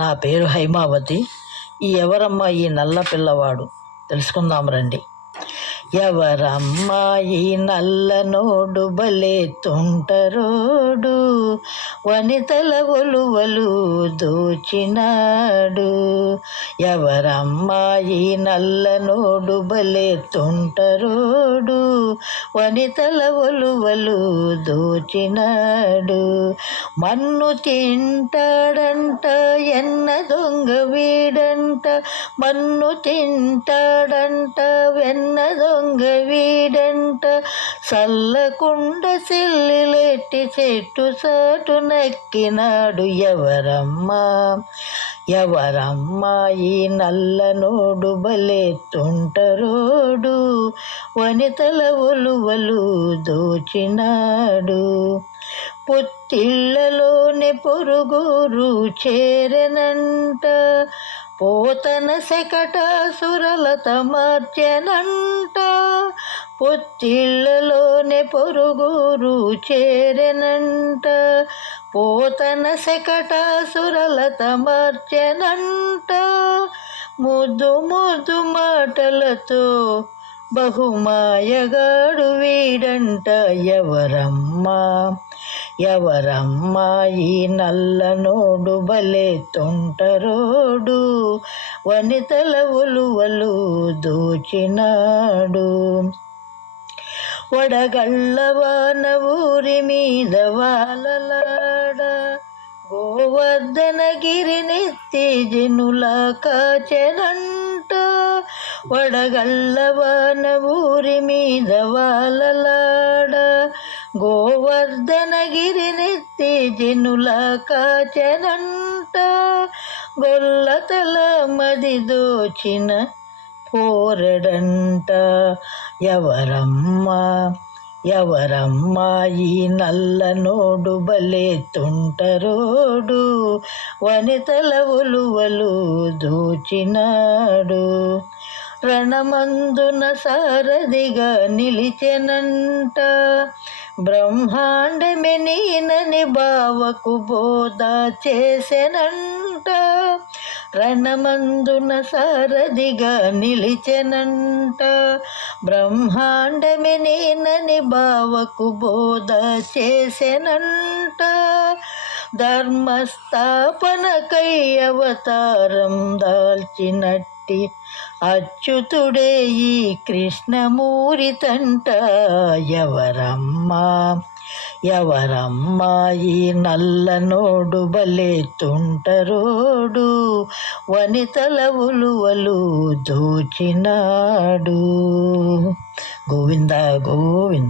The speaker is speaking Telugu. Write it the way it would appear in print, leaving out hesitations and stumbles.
నా పేరు హైమావతి. ఎవరమ్మా ఈ నల్ల పిల్లవాడు? తెలుసుకుందాం రండి. ఎవరమ్మా ఈ నల్లనోడు భలే తుంటరోడు, వనితల ఒలువలు దోచినాడు. ఎవరమ్మా ఈ నల్లనోడు భలే తుంటరోడు, వనితల ఒలువలు దోచినాడు. మన్ను తింటాడంట ఎన్న దొంగ వీడంట, మన్ను తింటాడంట వెన్న దొంగ వీడంట. చల్లకుండ సిల్లిలెట్టి చెట్టు సాటు నక్కినాడు. ఎవరమ్మా ఎవరమ్మా ఈ నల్లనోడు భలే తుంటరోడు, వనితల ఒలువలు దోచినాడు. పొత్తిళ్లలోని పొరుగురు చేరనంట, పోతన శకటాసురలత మార్చెనంట. పొత్తిళ్లలోని పొరుగురు చేరనంట, పోతన శకటాసురలత మార్చెనంట. ముద్దు ముద్దు మాటలతో బహుమాయగాడు వీడంట. ఎవరమ్మా ఎవరమ్మా ఈ నల్లనోడు భలే తుంటరోడు, వనితల ఒలువలు దోచినాడు. వడగళ్ళవాన ఊరి మీద వాలలాడ, గోవర్ధనగిరినెత్తి జనుల కాచెనంట. వడగళ్ళవాన ఊరి మీద వాలలాడ, గోవర్ధనగిరినెత్తి జనుల కాచెనంట. గొల్లతల మది దోచిన పోరడంట. ఎవరమ్మా ఎవరమ్మా ఈ నల్లనోడు భలే తుంటరోడు, వనితల ఒలువలు దోచినాడు. రణమందున సారథిగా నిలిచెనంట, బ్రహ్మాండమే నేనని బావకు బోధ చేసెనంట. రణమందున సారథిగా నిలిచెనంట, బ్రహ్మాండమే నేనని బావకు బోధ చేసెనంట. ధర్మస్థాపనకై అవతారం దాల్చినట్టి అచ్యుతుడే ఈ కృష్ణమూరితంట. ఎవరమ్మా ఎవరమ్మా ఈ నల్లనోడు భలే తుంటరోడు, వనితల ఒలువలు దోచినాడు. గోవింద గోవింద.